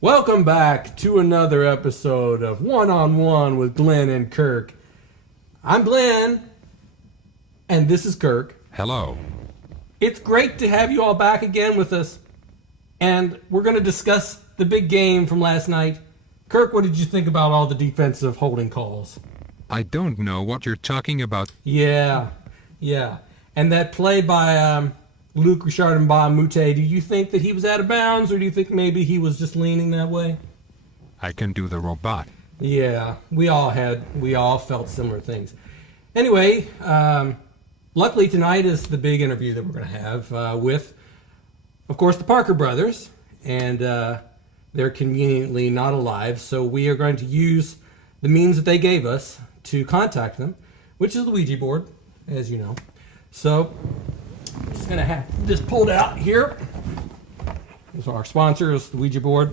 Welcome back to another episode of One-on-One with Glen and Kirk. I'm Glen, and this is Kirk. Hello. It's great to have you all back again with us, and we're going to discuss the big game from last night. Kirk, what did you think about all the defensive holding calls? I don't know what you're talking about. Yeah. And that play by Luke Richard and Bob Mute, do you think that he was out of bounds, or do you think maybe he was just leaning that way? I can do the robot. Yeah, we all felt similar things. Anyway, luckily tonight is the big interview that we're going to have with, of course, the Parker brothers, and they're conveniently not alive, so we are going to use the means that they gave us to contact them, which is the Ouija board, as you know. So, I'm just going to have this pulled out here. This is our sponsor, is the Ouija board.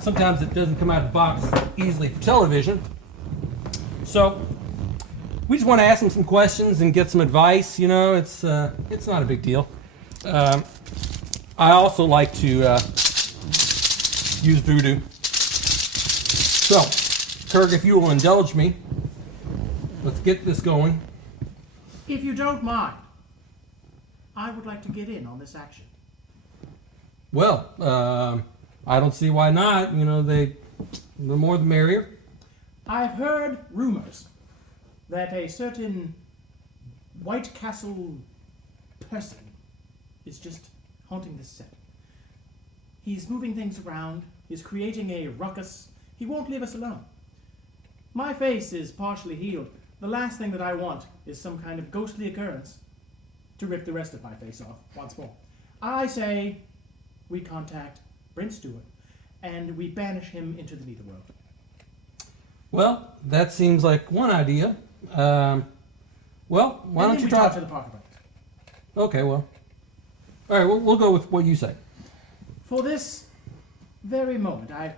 Sometimes it doesn't come out of the box easily for television. So, we just want to ask them some questions and get some advice. You know, it's not a big deal. I also like to use voodoo. So, Kirk, if you will indulge me, let's get this going. If you don't mind, I would like to get in on this action. Well, I don't see why not. You know, the more the merrier. I've heard rumors that a certain White Castle person is just haunting this set. He's moving things around. He's creating a ruckus. He won't leave us alone. My face is partially healed. The last thing that I want is some kind of ghostly occurrence to rip the rest of my face off once more. I say we contact Brent Stewart and we banish him into the netherworld. Well, that seems like one idea. Well, why don't you talk to the Parker brothers? Okay, well. All right, we'll go with what you say. For this very moment, I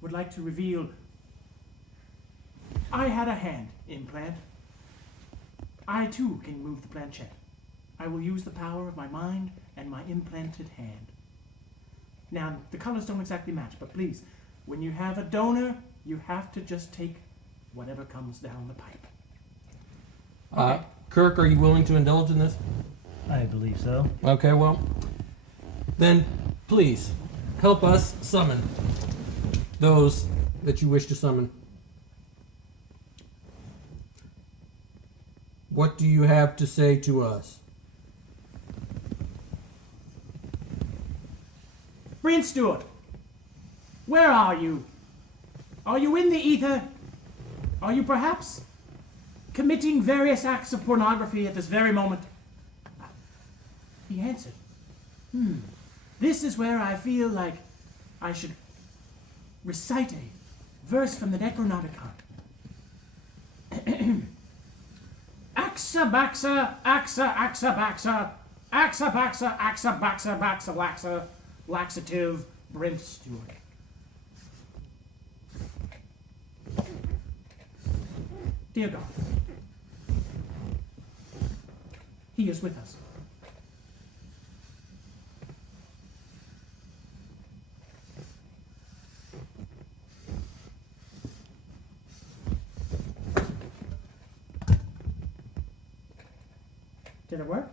would like to reveal I had a hand implant. I too can move the planchette. I will use the power of my mind and my implanted hand. Now, the colors don't exactly match, but please, when you have a donor, you have to just take whatever comes down the pipe. Okay. Kirk, are you willing to indulge in this? I believe so. Okay, well, then please help us summon those that you wish to summon. What do you have to say to us? Brent Stewart, where are you? Are you in the ether? Are you perhaps committing various acts of pornography at this very moment? He answered, This is where I feel like I should recite a verse from the Necronauticon. Axa baxa, axa, axa baxa, axa baxa, axa baxa, baxa laxa, laxative, Brent Stewart. Dear God, He is with us. Did it work?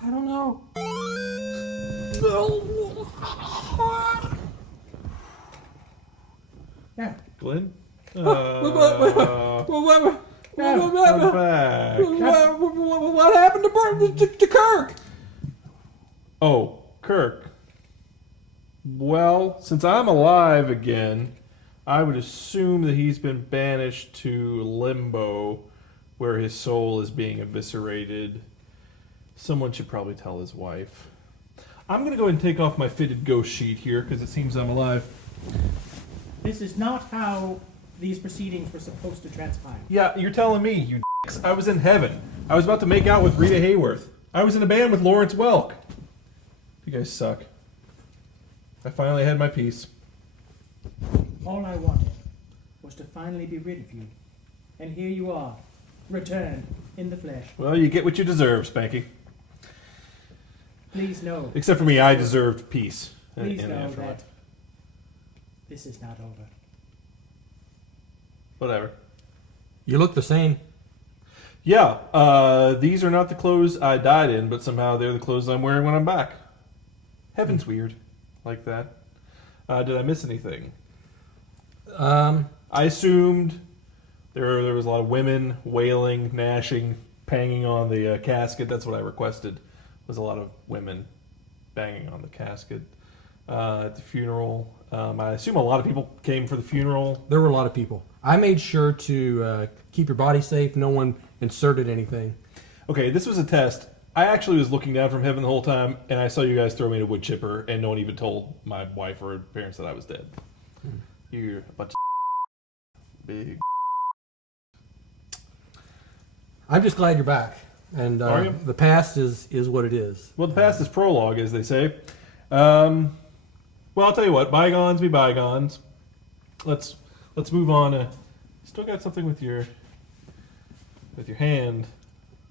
I don't know. Yeah. Glenn? I'm back. What happened to Kirk? Oh, Kirk. Well, since I'm alive again, I would assume that he's been banished to limbo, where his soul is being eviscerated. Someone should probably tell his wife. I'm going to go ahead and take off my fitted ghost sheet here, because it seems I'm alive. This is not how these proceedings were supposed to transpire. Yeah, you're telling me, you dicks. I was in heaven. I was about to make out with Rita Hayworth. I was in a band with Lawrence Welk. You guys suck. I finally had my piece. All I wanted was to finally be rid of you. And here you are, returned in the flesh. Well, you get what you deserve, Spanky. Please know. Except for me, I deserved peace. Please in the know afterlife. that this is not over. Whatever. You look the same. Yeah, these are not the clothes I died in, but somehow they're the clothes I'm wearing when I'm back. Heaven's weird. Like that. Did I miss anything? I assumed there was a lot of women wailing, gnashing, banging on the casket. That's what I requested, was a lot of women banging on the casket at the funeral. I assume a lot of people came for the funeral. There were a lot of people. I made sure to keep your body safe. No one inserted anything. Okay, this was a test. I actually was looking down from heaven the whole time, and I saw you guys throw me in a wood chipper, and no one even told my wife or parents that I was dead. You're a bunch of big. I'm just glad you're back. And Are you? the past is what it is. Well, the past is prologue, as they say. Well, I'll tell you what. Bygones be bygones. Let's move on. Still got something with your hand.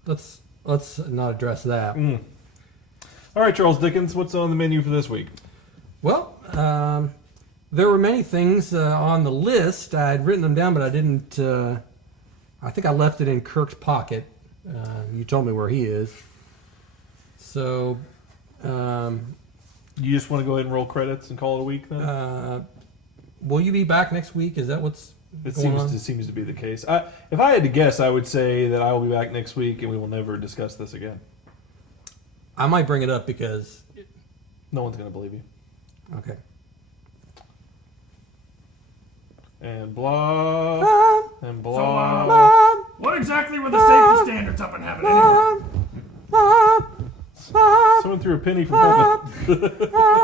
Let's not address that. All right, Charles Dickens. What's on the menu for this week? Well, there were many things on the list. I had written them down, but I didn't. I think I left it in Kirk's pocket. You told me where he is. So, You just want to go ahead and roll credits and call it a week, then? will you be back next week? Is that what's It going on? seems to be the case. If I had to guess, I would say that I will be back next week, and we will never discuss this again. I might bring it up because. No one's going to believe you. Okay. And blah. And blah. What exactly were the safety standards up in heaven anyway? Someone threw a penny from heaven.